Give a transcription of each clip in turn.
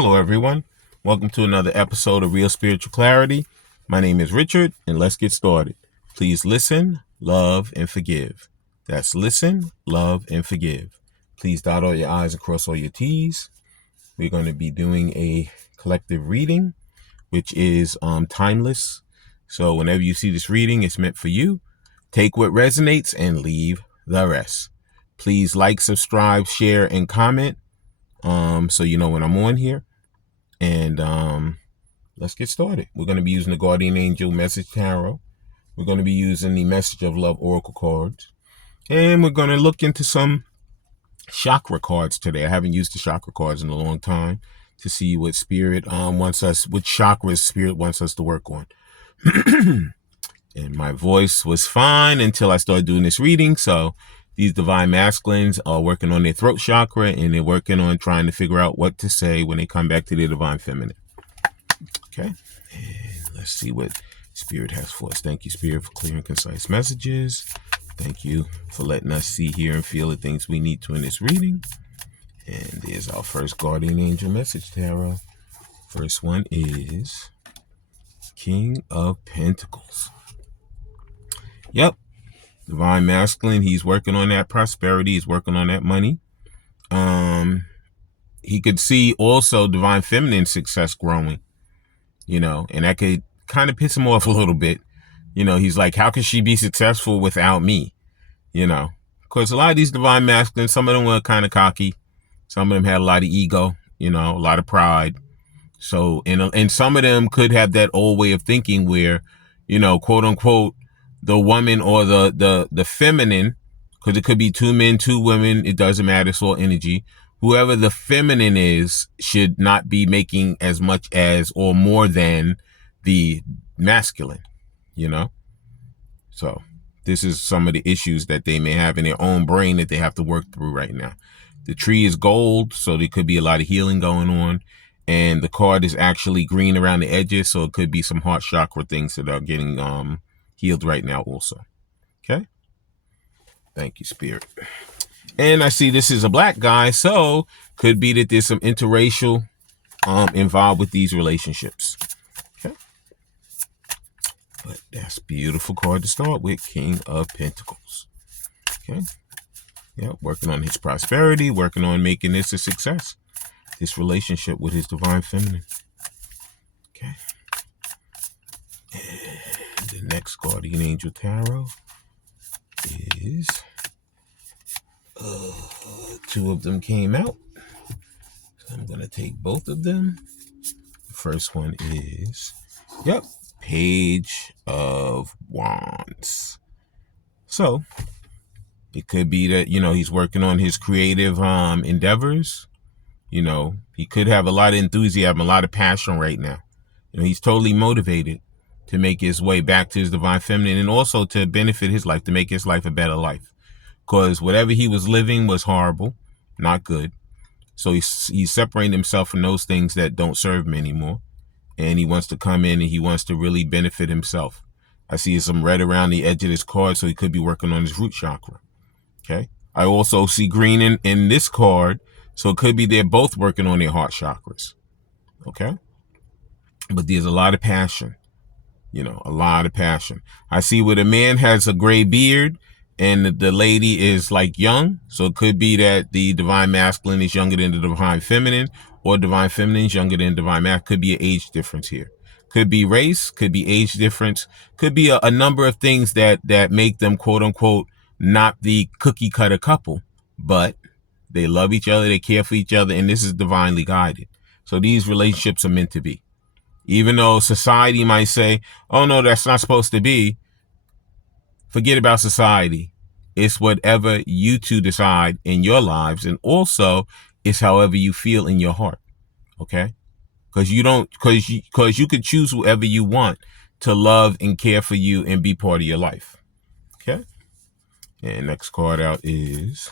Hello, everyone. Welcome to another episode of Real Spiritual Clarity. My name is Richard, and let's get started. Please listen, love, and forgive. That's listen, love, and forgive. Please dot all your I's and cross all your T's. We're going to be doing a collective reading, which is timeless. So whenever you see this reading, it's meant for you. Take what resonates and leave the rest. Please like, subscribe, share, and comment so you know when I'm on here. And let's get started. We're going to be using the Guardian Angel Message Tarot. We're going to be using the Message of Love Oracle cards. And we're going to look into some chakra cards today. I haven't used the chakra cards in a long time to see what spirit wants us, what chakras spirit wants us to work on. And my voice was fine until I started doing this reading. So these divine masculines are working on their throat chakra, and they're working on trying to figure out what to say when they come back to their divine feminine. Okay, and let's see what Spirit has for us. Thank you, Spirit, for clear and concise messages. Thank you for letting us see, hear, and feel the things we need to in this reading. And there's our first Guardian Angel Message Tarot. First one is King of Pentacles. Yep. Divine masculine, he's working on that prosperity, he's working on that money. He could see also divine feminine success growing, and that could kind of piss him off a little bit. He's like, how can she be successful without me? Because a lot of these divine masculines, some of them were kind of cocky. Some of them had a lot of ego, a lot of pride. So, and some of them could have that old way of thinking where, quote unquote, the woman or the feminine, because it could be two men, two women, it doesn't matter, it's all energy. Whoever the feminine is should not be making as much as or more than the masculine, So this is some of the issues that they may have in their own brain that they have to work through right now. The tree is gold, so there could be a lot of healing going on. And the card is actually green around the edges, so it could be some heart chakra things that are getting healed right now also. Okay. Thank you, Spirit. And I see this is a black guy, so could be that there's some interracial involved with these relationships. Okay. But that's a beautiful card to start with, King of Pentacles. Okay. Yeah, working on his prosperity, working on making this a success. This relationship with his divine feminine. Okay. And the next Guardian Angel Tarot is two of them came out. So I'm going to take both of them. The first one is, Page of Wands. So it could be that, he's working on his creative endeavors. He could have a lot of enthusiasm, a lot of passion right now. He's totally motivated to make his way back to his divine feminine and also to benefit his life, to make his life a better life. Because whatever he was living was horrible, not good. So he's separating himself from those things that don't serve him anymore. And he wants to come in and he wants to really benefit himself. I see some red around the edge of this card, so he could be working on his root chakra. Okay. I also see green in this card. So it could be they're both working on their heart chakras. Okay. But there's a lot of passion, a lot of passion. I see where the man has a gray beard and the lady is like young. So it could be that the divine masculine is younger than the divine feminine, or divine feminine is younger than divine masculine. Could be an age difference here. Could be race, could be age difference, could be a number of things that make them, quote unquote, not the cookie cutter couple, but they love each other, they care for each other, and this is divinely guided. So these relationships are meant to be. Even though society might say, oh no, that's not supposed to be, forget about society. It's whatever you two decide in your lives, and also it's however you feel in your heart. Okay? Because you could choose whoever you want to love and care for you and be part of your life. Okay? And next card out is,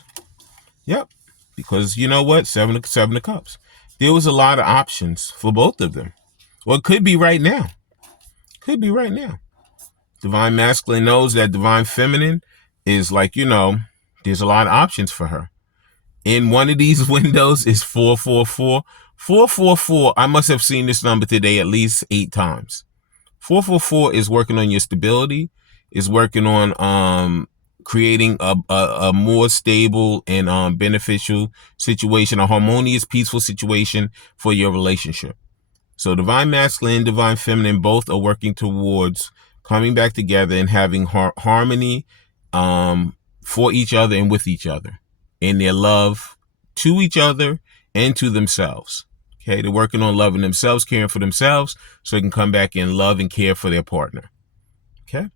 because you know what? Seven of Cups. There was a lot of options for both of them. Well, it could be right now. Could be right now. Divine masculine knows that divine feminine is like, there's a lot of options for her. In one of these windows is 444, 444, I must have seen this number today at least 8 times. 444 is working on your stability, is working on creating a more stable and beneficial situation, a harmonious, peaceful situation for your relationship. So divine masculine, divine feminine, both are working towards coming back together and having harmony for each other and with each other in their love to each other and to themselves. Okay, they're working on loving themselves, caring for themselves, so they can come back and love and care for their partner. Okay,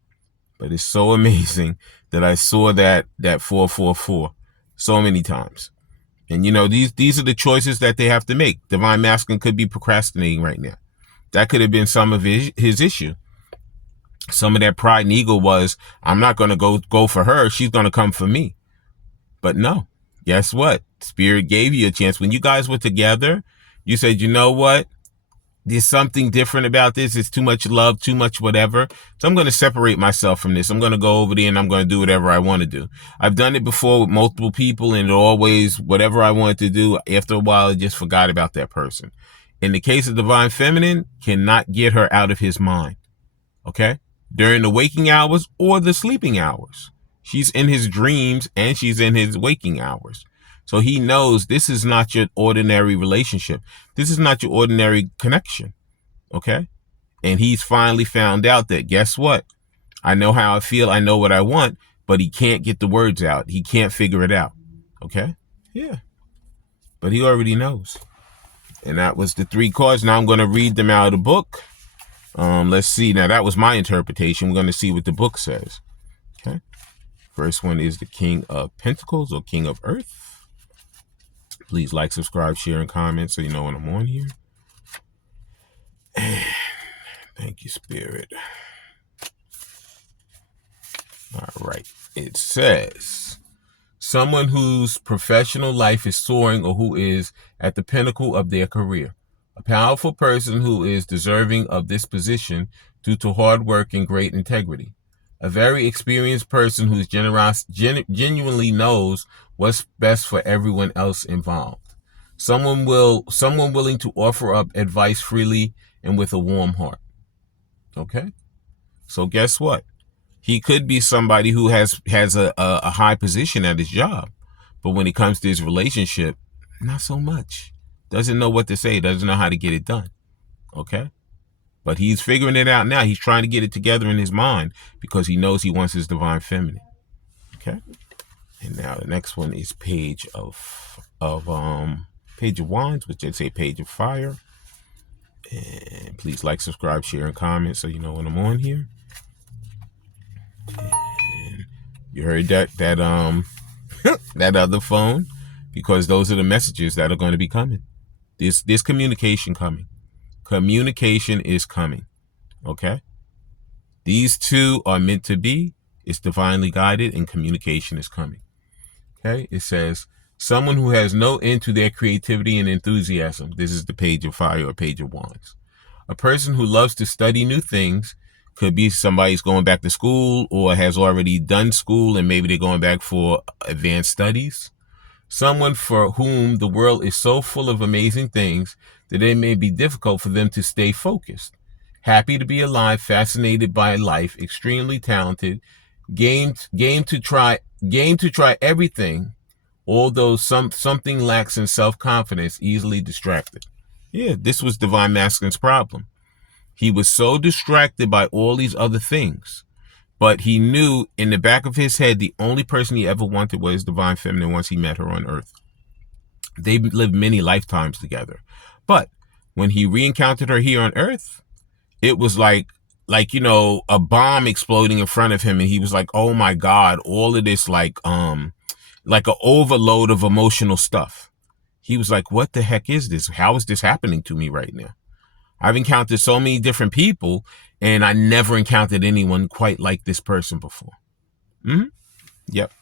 but it's so amazing that I saw that 444 so many times. And you know, these are the choices that they have to make. Divine masculine could be procrastinating right now. That could have been some of his issue. Some of that pride and ego was, I'm not going to go for her. She's going to come for me. But no, guess what? Spirit gave you a chance. When you guys were together, you said, you know what? There's something different about this. It's too much love, too much whatever. So I'm going to separate myself from this. I'm going to go over there and I'm going to do whatever I want to do. I've done it before with multiple people, and it always, whatever I wanted to do, after a while, I just forgot about that person. In the case of divine feminine, cannot get her out of his mind. Okay? During the waking hours or the sleeping hours. She's in his dreams and she's in his waking hours. So he knows this is not your ordinary relationship. This is not your ordinary connection. Okay? And he's finally found out that, guess what? I know how I feel. I know what I want, but he can't get the words out. He can't figure it out. Okay? Yeah. But he already knows. And that was the 3 cards. Now I'm going to read them out of the book. Let's see. Now that was my interpretation. We're going to see what the book says. Okay. First one is the King of Pentacles or King of Earth. Please like, subscribe, share, and comment so you know when I'm on here. Thank you, Spirit. All right. It says, someone whose professional life is soaring or who is at the pinnacle of their career. A powerful person who is deserving of this position due to hard work and great integrity. A very experienced person who's genuinely knows what's best for everyone else involved. Someone willing to offer up advice freely and with a warm heart. Okay? So guess what? He could be somebody who has a high position at his job, but when it comes to his relationship, not so much. Doesn't know what to say, doesn't know how to get it done. Okay? But he's figuring it out now. He's trying to get it together in his mind because he knows he wants his divine feminine. Okay? And now the next one is Page of Wands, which is a Page of Fire. And please like, subscribe, share, and comment so you know when I'm on here. And you heard that that other phone, because those are the messages that are going to be coming. There's communication coming. Communication is coming. Okay? These two are meant to be. It's divinely guided and communication is coming. Okay? It says, someone who has no end to their creativity and enthusiasm. This is the Page of Fire or Page of Wands. A person who loves to study new things. Could be somebody's going back to school or has already done school and maybe they're going back for advanced studies. Someone for whom the world is so full of amazing things that it may be difficult for them to stay focused. Happy to be alive, fascinated by life, extremely talented, game to try everything, although something lacks in self-confidence, easily distracted. Yeah, this was divine masculine's problem. He was so distracted by all these other things, but he knew in the back of his head, the only person he ever wanted was divine feminine once he met her on earth. They lived many lifetimes together. But when he re-encountered her here on earth, it was like, you know, a bomb exploding in front of him. And he was like, oh my God, all of this, like an overload of emotional stuff. He was like, what the heck is this? How is this happening to me right now? I've encountered so many different people, and I never encountered anyone quite like this person before. Yep.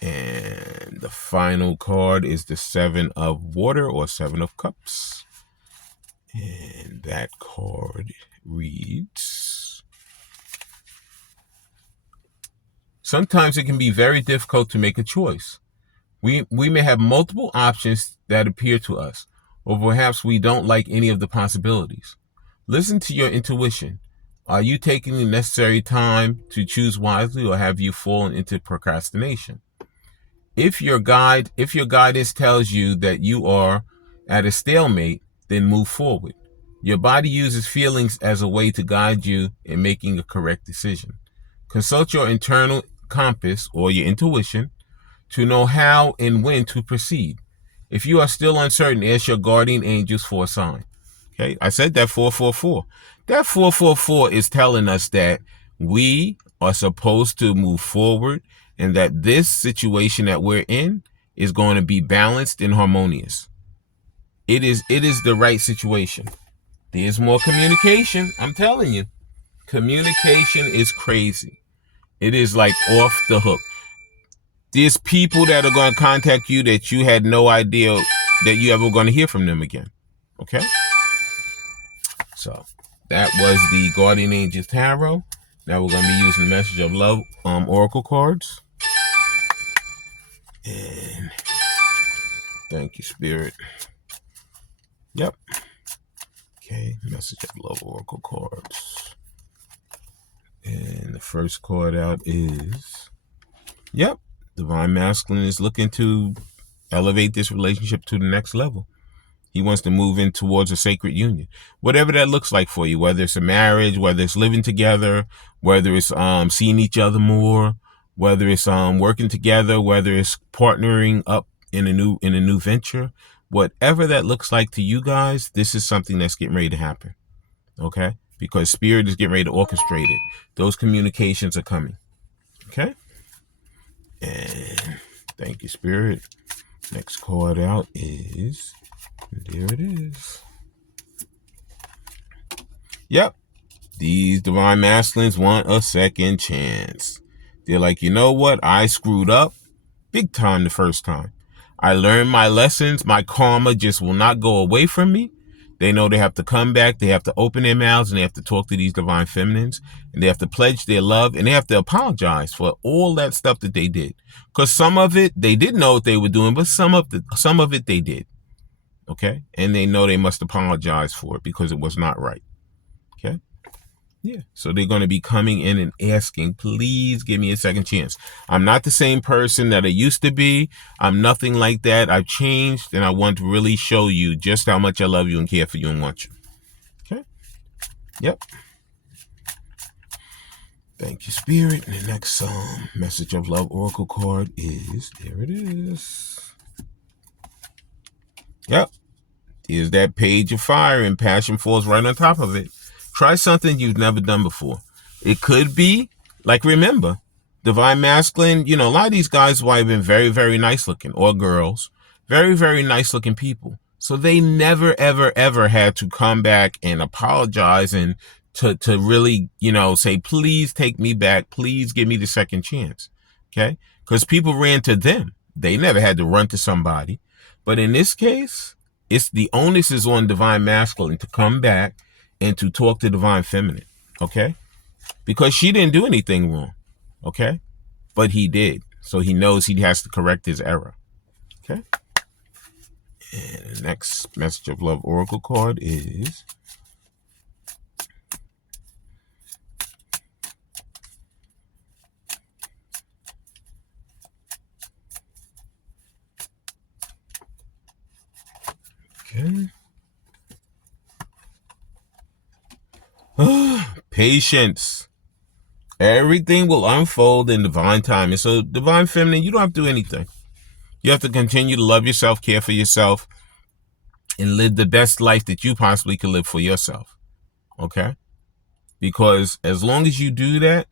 And the final card is the 7 of Water or 7 of Cups. And that card reads, sometimes it can be very difficult to make a choice. We may have multiple options that appeal to us, or perhaps we don't like any of the possibilities. Listen to your intuition. Are you taking the necessary time to choose wisely, or have you fallen into procrastination? If your guidance tells you that you are at a stalemate, then move forward. Your body uses feelings as a way to guide you in making a correct decision. Consult your internal compass or your intuition to know how and when to proceed. If you are still uncertain, ask your guardian angels for a sign. Okay, I said that 444. That 444 is telling us that we are supposed to move forward, and that this situation that we're in is going to be balanced and harmonious. It is the right situation. There's more communication. I'm telling you, communication is crazy. It is like off the hook. There's people that are going to contact you that you had no idea that you ever going to hear from them again. Okay? So that was the Guardian Angels Tarot. Now we're going to be using the Message of Love Oracle cards. And thank you, Spirit. Yep. Okay, Message of Love Oracle cards. And the first card out is, yep, Divine Masculine is looking to elevate this relationship to the next level. He wants to move in towards a sacred union. Whatever that looks like for you, whether it's a marriage, whether it's living together, whether it's seeing each other more, whether it's working together, whether it's partnering up in a new venture, whatever that looks like to you guys, this is something that's getting ready to happen. Okay? Because Spirit is getting ready to orchestrate it. Those communications are coming. Okay? And thank you, Spirit. Next card out is, there it is. Yep. These Divine Masculines want a second chance. They're like, you know what? I screwed up big time the first time. I learned my lessons. My karma just will not go away from me. They know they have to come back. They have to open their mouths, and they have to talk to these Divine Feminines, and they have to pledge their love, and they have to apologize for all that stuff that they did. Because some of it, they didn't know what they were doing, but some of it they did. Okay? And they know they must apologize for it because it was not right. Okay? Yeah. So they're going to be coming in and asking, please give me a second chance. I'm not the same person that I used to be. I'm nothing like that. I've changed, and I want to really show you just how much I love you and care for you and want you. Okay? Yep. Thank you, Spirit. And the next Message of Love Oracle card is, there it is. Yep. Here's that Page of Fire, and passion falls right on top of it. Try something you've never done before. It could be, like, remember, Divine Masculine, you know, a lot of these guys have been very, very nice looking, or girls, very, very nice looking people. So they never, ever, ever had to come back and apologize and to really, you know, say, please take me back. Please give me the second chance. Okay? Because people ran to them. They never had to run to somebody. But in this case, it's the onus is on Divine Masculine to come back and to talk to Divine Feminine, okay? Because she didn't do anything wrong, okay? But he did. So he knows he has to correct his error, okay? And the next Message of Love Oracle card is, okay. Patience. Everything will unfold in divine time. And so, Divine Feminine, you don't have to do anything. You have to continue to love yourself, care for yourself, and live the best life that you possibly can live for yourself. Okay? Because as long as you do that,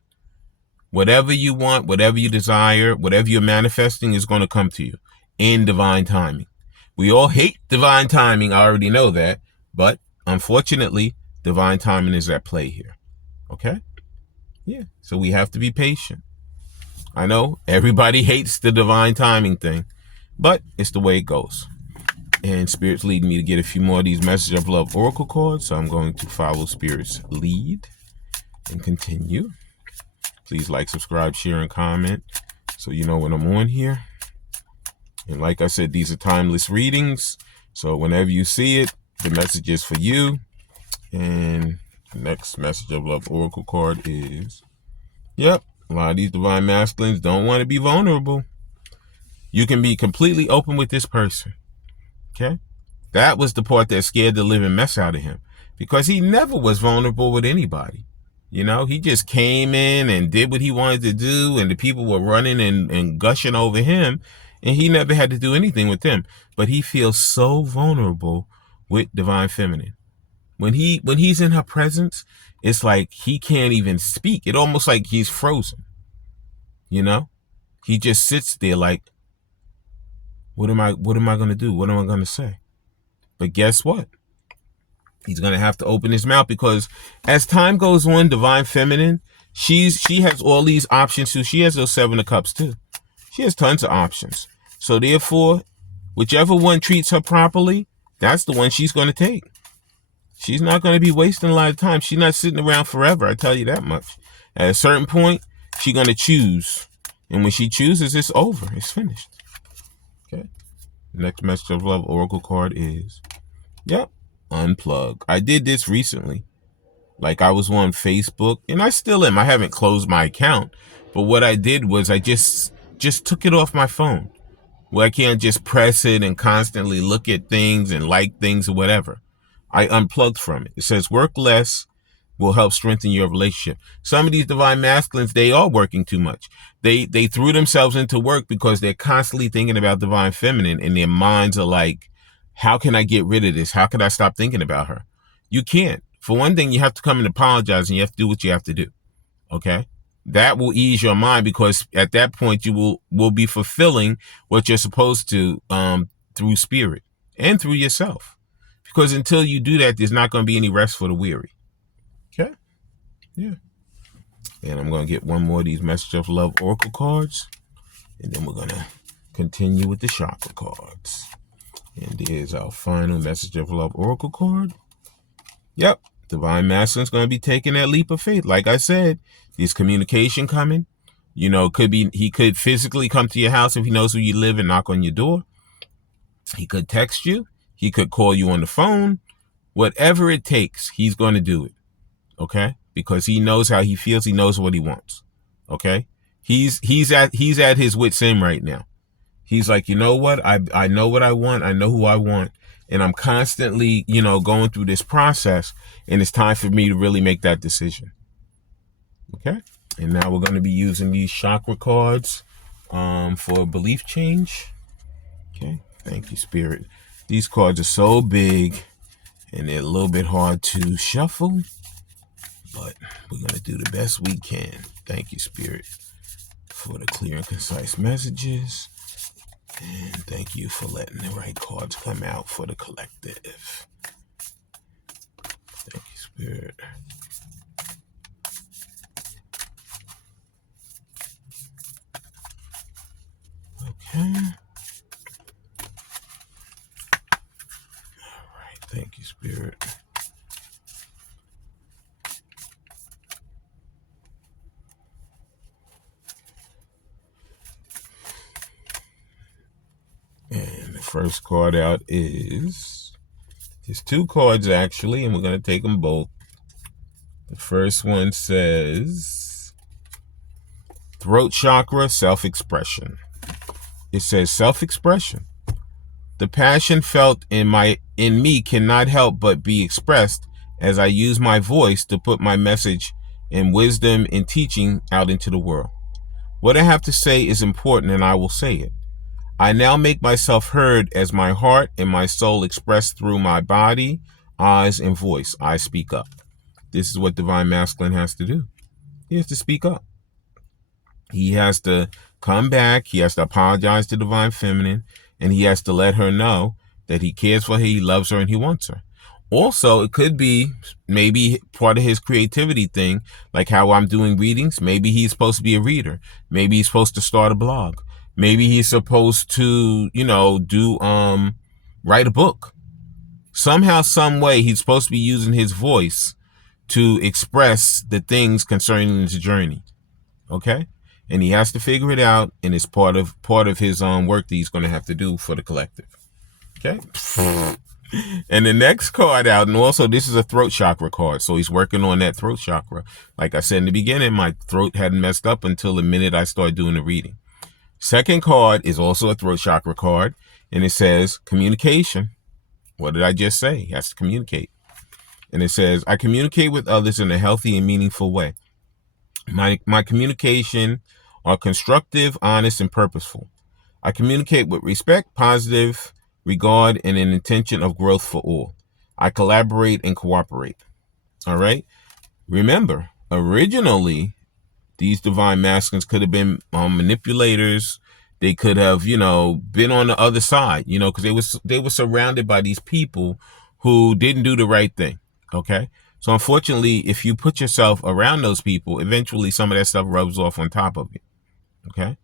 whatever you want, whatever you desire, whatever you're manifesting is going to come to you in divine timing. We all hate divine timing. I already know that. But unfortunately, divine timing is at play here. Okay? Yeah. So we have to be patient. I know everybody hates the divine timing thing, but it's the way it goes. And Spirit's leading me to get a few more of these Message of Love Oracle cards. So I'm going to follow Spirit's lead and continue. Please like, subscribe, share, and comment so you know when I'm on here. And like I said, these are timeless readings. So whenever you see it, the message is for you. And the next message of love oracle card is, yep, a lot of these divine masculines don't want to be vulnerable. You can be completely open with this person. Okay? That was the part that scared the living mess out of him, because he never was vulnerable with anybody. You know, he just came in and did what he wanted to do, and the people were running and gushing over him, and he never had to do anything with them. But he feels so vulnerable with divine feminine. When he's in her presence, it's like he can't even speak. It almost like he's frozen. You know? He just sits there like, what am I gonna do? What am I gonna say? But guess what? He's gonna have to open his mouth, because as time goes on, divine feminine, she has all these options too. She has those 7 of cups too. She has tons of options. So therefore, whichever one treats her properly, that's the one she's gonna take. She's not gonna be wasting a lot of time. She's not sitting around forever, I tell you that much. At a certain point, she's gonna choose. And when she chooses, it's over. It's finished. Okay. Next message of love oracle card is, yep, unplug. I did this recently. Like, I was on Facebook, and I still am. I haven't closed my account, but what I did was I just took it off my phone, where I can't just press it and constantly look at things and like things or whatever. I unplugged from it. It says work less will help strengthen your relationship. Some of these divine masculines, they are working too much. They threw themselves into work because they're constantly thinking about divine feminine, and their minds are like, how can I get rid of this? How can I stop thinking about her? You can't. For one thing, you have to come and apologize, and you have to do what you have to do. Okay? That will ease your mind, because at that point you will be fulfilling what you're supposed to through spirit and through yourself. Because until you do that, there's not going to be any rest for the weary. Okay? Yeah. And I'm going to get one more of these message of love oracle cards, and then we're going to continue with the chakra cards. And there's our final message of love oracle card. Yep. Divine masculine's going to be taking that leap of faith. Like I said, there's communication coming. You know, he could physically come to your house if he knows where you live and knock on your door. He could text you. He could call you on the phone. Whatever it takes, he's going to do it. Okay? Because he knows how he feels. He knows what he wants. Okay? He's at his wit's end right now. He's like, you know what? I know what I want. I know who I want. And I'm constantly, you know, going through this process. And it's time for me to really make that decision. Okay? And now we're going to be using these chakra cards for belief change. Okay? Thank you, Spirit. These cards are so big, and they're a little bit hard to shuffle. But we're going to do the best we can. Thank you, Spirit, for the clear and concise messages. And thank you for letting the right cards come out for the collective. Thank you, Spirit. Okay. All right. Thank you, Spirit. And the first card out is, there's 2 cards actually, and we're going to take them both. The first one says throat chakra, self-expression. It says self-expression. The passion felt in me cannot help but be expressed as I use my voice to put my message and wisdom and teaching out into the world. What I have to say is important, and I will say it. I now make myself heard as my heart and my soul express through my body, eyes, and voice. I speak up. This is what divine masculine has to do. He has to speak up. He has to come back. He has to apologize to divine feminine, and he has to let her know that he cares for her, he loves her, and he wants her. Also, it could be maybe part of his creativity thing, like how I'm doing readings. Maybe he's supposed to be a reader. Maybe he's supposed to start a blog. Maybe he's supposed to, you know, write a book. Somehow, some way, he's supposed to be using his voice to express the things concerning his journey. Okay? And he has to figure it out, and it's part of his work that he's going to have to do for the collective. Okay? Okay. And the next card out, and also this is a throat chakra card. So he's working on that throat chakra. Like I said in the beginning, my throat hadn't messed up until the minute I started doing the reading. Second card is also a throat chakra card, and it says communication. What did I just say? He has to communicate. And it says, I communicate with others in a healthy and meaningful way. My communication are constructive, honest, and purposeful. I communicate with respect, positive regard, and an intention of growth for all. I collaborate and cooperate. All right. Remember, originally, these divine masculines could have been manipulators. They could have, been on the other side, because they were surrounded by these people who didn't do the right thing. Okay. So unfortunately, if you put yourself around those people, eventually some of that stuff rubs off on top of you. Okay.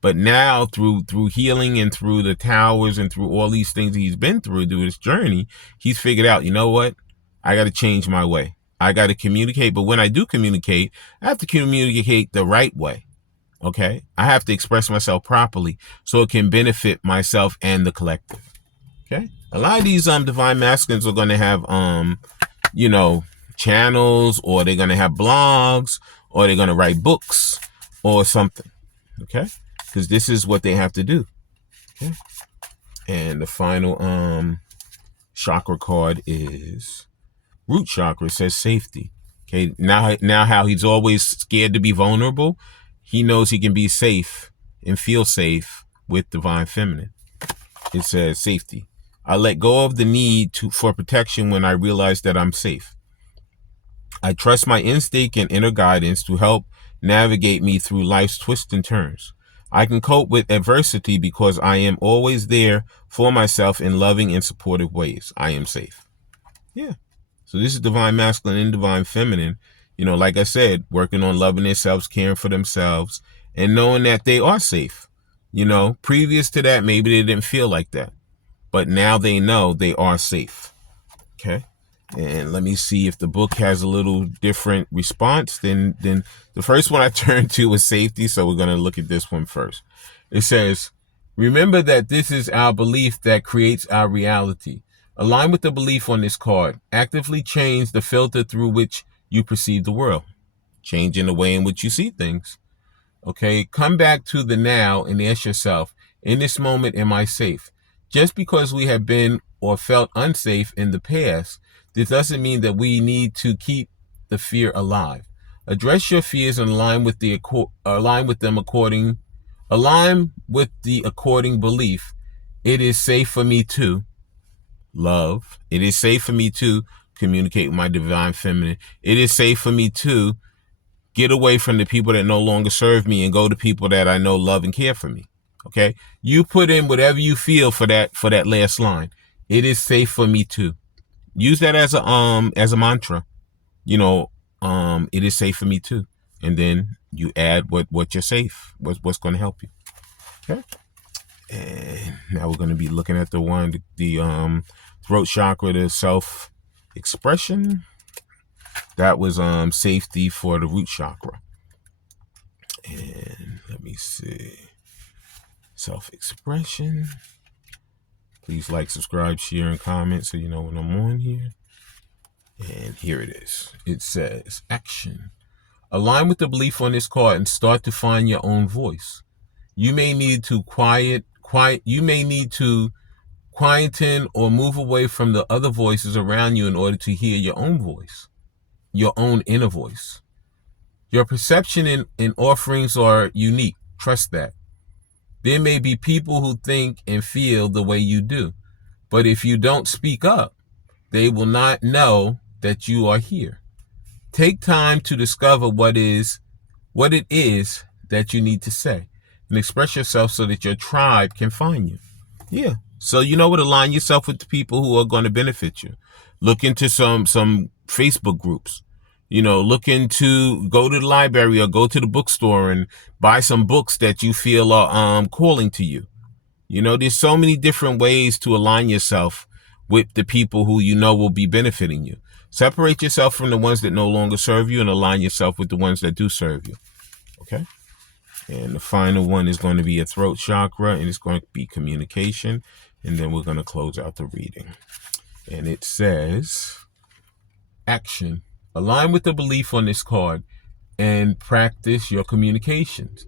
But now through healing and through the towers and through all these things he's been through this journey, he's figured out, you know what? I got to change my way. I got to communicate. But when I do communicate, I have to communicate the right way. Okay. I have to express myself properly so it can benefit myself and the collective. Okay. A lot of these divine masculines are going to have, channels, or they're going to have blogs, or they're going to write books or something. Okay. Because this is what they have to do. Okay. And the final chakra card is root chakra. It says safety. Okay. Now how he's always scared to be vulnerable, he knows he can be safe and feel safe with divine feminine. It says safety. I let go of the need for protection when I realize that I'm safe. I trust my instinct and inner guidance to help navigate me through life's twists and turns. I can cope with adversity because I am always there for myself in loving and supportive ways. I am safe. Yeah. So this is divine masculine and divine feminine. Like I said, working on loving themselves, caring for themselves, and knowing that they are safe. Previous to that, maybe they didn't feel like that. But now they know they are safe. Okay. And let me see if the book has a little different response than the first one I turned to was safety. So we're going to look at this one first. It says, remember that this is our belief that creates our reality. Align with the belief on this card. Actively change the filter through which you perceive the world. Changing the way in which you see things. Okay. Come back to the now and ask yourself, in this moment, am I safe? Just because we have been or felt unsafe in the past, this doesn't mean that we need to keep the fear alive. Address your fears and align with the according belief. It is safe for me to love. It is safe for me to communicate with my divine feminine. It is safe for me to get away from the people that no longer serve me and go to people that I know love and care for me. Okay. You put in whatever you feel for that last line. It is safe for me to. Use that as a mantra. It is safe for me too. And then you add what you're safe, what's going to help you. Okay. And now we're going to be looking at the throat chakra, the self-expression. That was safety for the root chakra. And let me see. Self-expression. Please like, subscribe, share, and comment so you know when I'm on here. And here it is. It says, action. Align with the belief on this card and start to find your own voice. You may need to quieten or move away from the other voices around you in order to hear your own voice, your own inner voice. Your perception and offerings are unique. Trust that. There may be people who think and feel the way you do, but if you don't speak up, they will not know that you are here. Take time to discover what it is that you need to say and express yourself so that your tribe can find you. Yeah. So align yourself with the people who are going to benefit you. Look into some Facebook groups. Go to the library or go to the bookstore and buy some books that you feel are calling to you. There's so many different ways to align yourself with the people who will be benefiting you. Separate yourself from the ones that no longer serve you and align yourself with the ones that do serve you. Okay? And the final one is going to be a throat chakra, and it's going to be communication. and then we're going to close out the reading. And it says, action. Align with the belief on this card and practice your communications.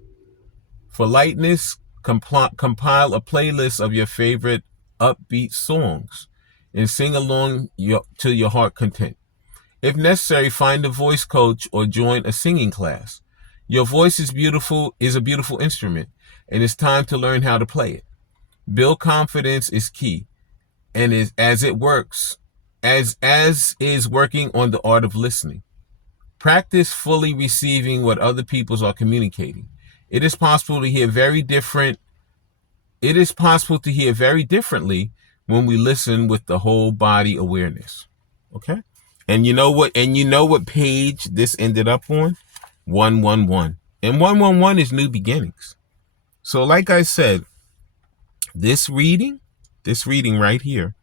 For lightness, compile a playlist of your favorite upbeat songs and sing along to your heart content. If necessary, find a voice coach or join a singing class. Your voice is a beautiful instrument, and it's time to learn how to play it. Build confidence is key, and as is working on the art of listening. Practice fully receiving what other people are communicating. It is possible to hear very differently when we listen with the whole body awareness. Okay? And you know what page this ended up on? 111. And 111 is new beginnings. So like I said, this reading right here,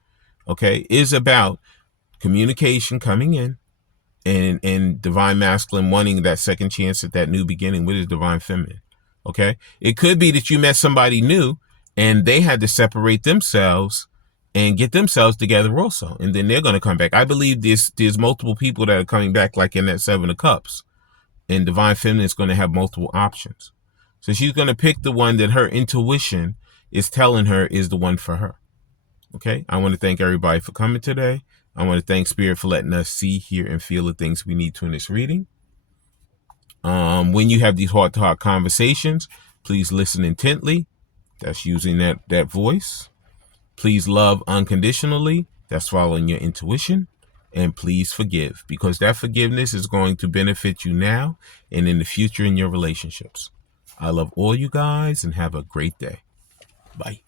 okay, is about communication coming in and divine masculine wanting that second chance at that new beginning with his divine feminine. Okay? It could be that you met somebody new and they had to separate themselves and get themselves together also, and then they're going to come back. I believe there's multiple people that are coming back, like in that Seven of Cups, and divine feminine is going to have multiple options. So she's going to pick the one that her intuition is telling her is the one for her. Okay? I want to thank everybody for coming today. I want to thank Spirit for letting us see, hear, and feel the things we need to in this reading. When you have these heart-to-heart conversations, please listen intently. That's using that voice. Please love unconditionally. That's following your intuition. And please forgive, because that forgiveness is going to benefit you now and in the future in your relationships. I love all you guys and have a great day. Bye.